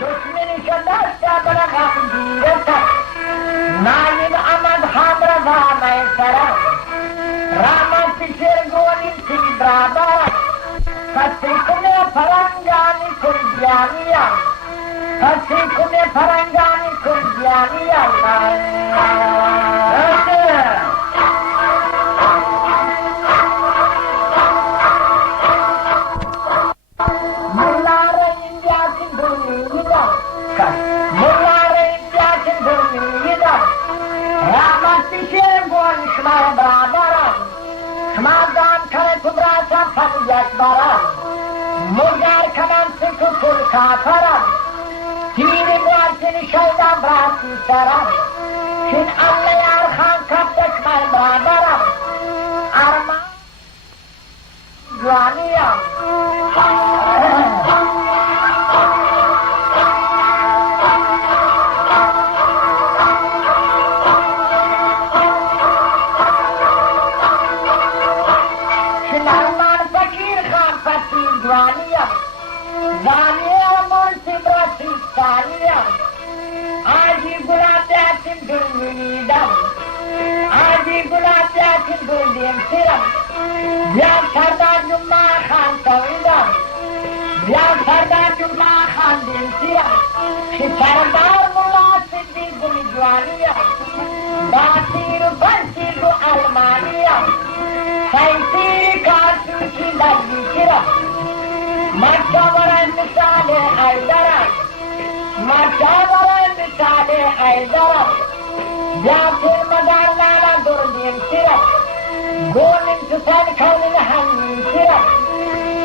دشمنی شدست برقم دیرتم نایم آمد همرا وامه سرم رامان پیشر گونیم تی برابرم پسی کنه پرنگانی کنجیانیم پسی کنه پرنگانی کنجیانیم مگر کنم سکو کل کافرم تیر بارسین شیدم براسی سرم چین الله یار خان کفتک من برادرم ارمان جوانیم بیان سردار جمعه خان تویدم بیان سردار جمعه خان دلسیم که سردار مولا صدیق جوانیم باسیر و بسیر و المانیم سیسیر کارتوشی دردیشیرم مرچا برای مثال ایدرم مرچا برای مثال ایدرم بیان پیر مدار لالا دردیم سیرم گونیم تو سن کونیم همین سیرم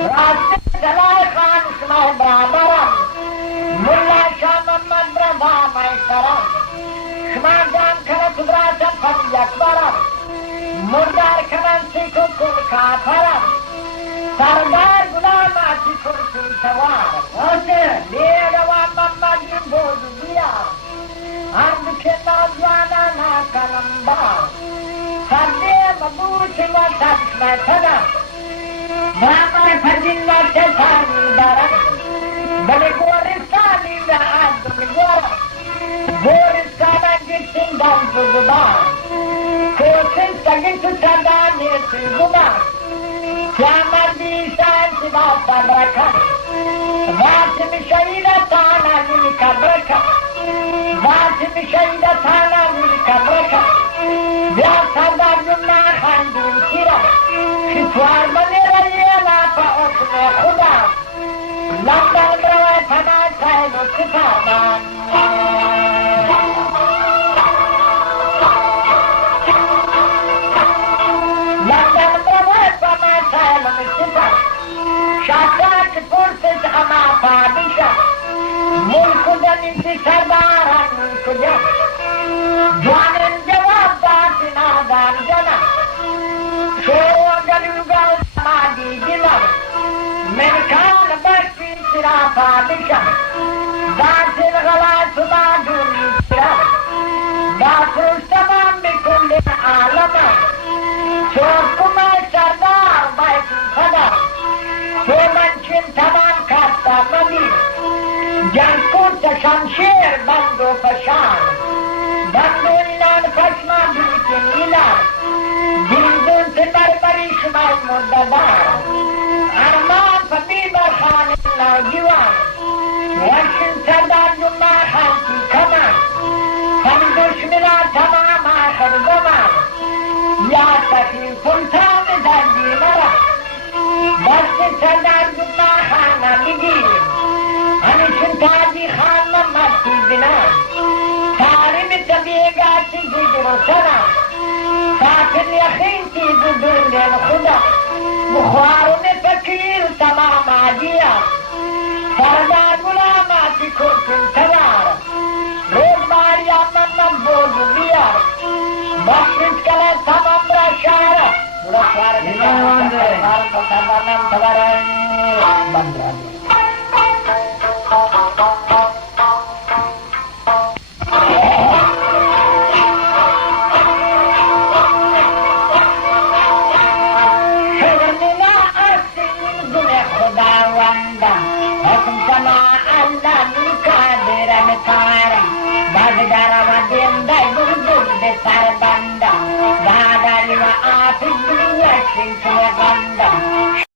راسته جلال خان اسمه برادرم ملا شاه محمد بردا میسرم شما جان کنه کبراتم پس یک برم مردار کنن سیکو کن کافرم سردار غلاماتی کرسی سوارم لیره و محمد این بوزو بیارم عرض که نوجوانا نکنم بارم سردی مبوش و تشمتنم برامر فجین و شیطانی دارم بلی گورستانی و عدم گورم گورستانا گیتین دم زدبارم کوچین سگی تو چندانی سیگونم کیامردی سانسی با صبرکن واسم شهیدتانا نمی کبرکن واسم شهیدتانا نمی کبرکن بیا سردار جمعه خان دلسیرم شتوار منی راینا پا حکم خدا لندن بروی پناه سایل و سفارم لندن بروی پناه سایل و سفارم شاکرات پرسش اما پادشم ملک دنیسی سرداران کجم جوانن جواب داتی نادان جنم شو گلوگل سمادی جنم من کان بشی سرا پادشم داتی غلا سبا دونی سرم داتی تمام بکل عالمم شوکم سردار بیت خدا تو منچین تمام کستا مدیر جنکوت شمشیر بند و فشان بندونان پشمان بیتن ایلان دیندون سے بربری شمال مرددار ارمان فبی برخان نوجوان وشن سردار جمعه خان کی کمان هم دشمنان تمام آخر زمان یا تکی سلطان زنجی مرا دست سردار جمعه خان نگیر همیشن تاجی خان محمد کی بنا تاریم تبیگا تی گجر و سنا ساکن یخین تی دل خدا بخوارون فکیر تمام آجیا سردار غلاماتی کرسن سرار روز ماریا من بوزو بیار بخشش کله تمام را شهر رخوار بندرانی خداوندم حکم کنا الله میکنم Agdarama demday buldum de sarbanda, Dadarima atı yaşın kıvaganda.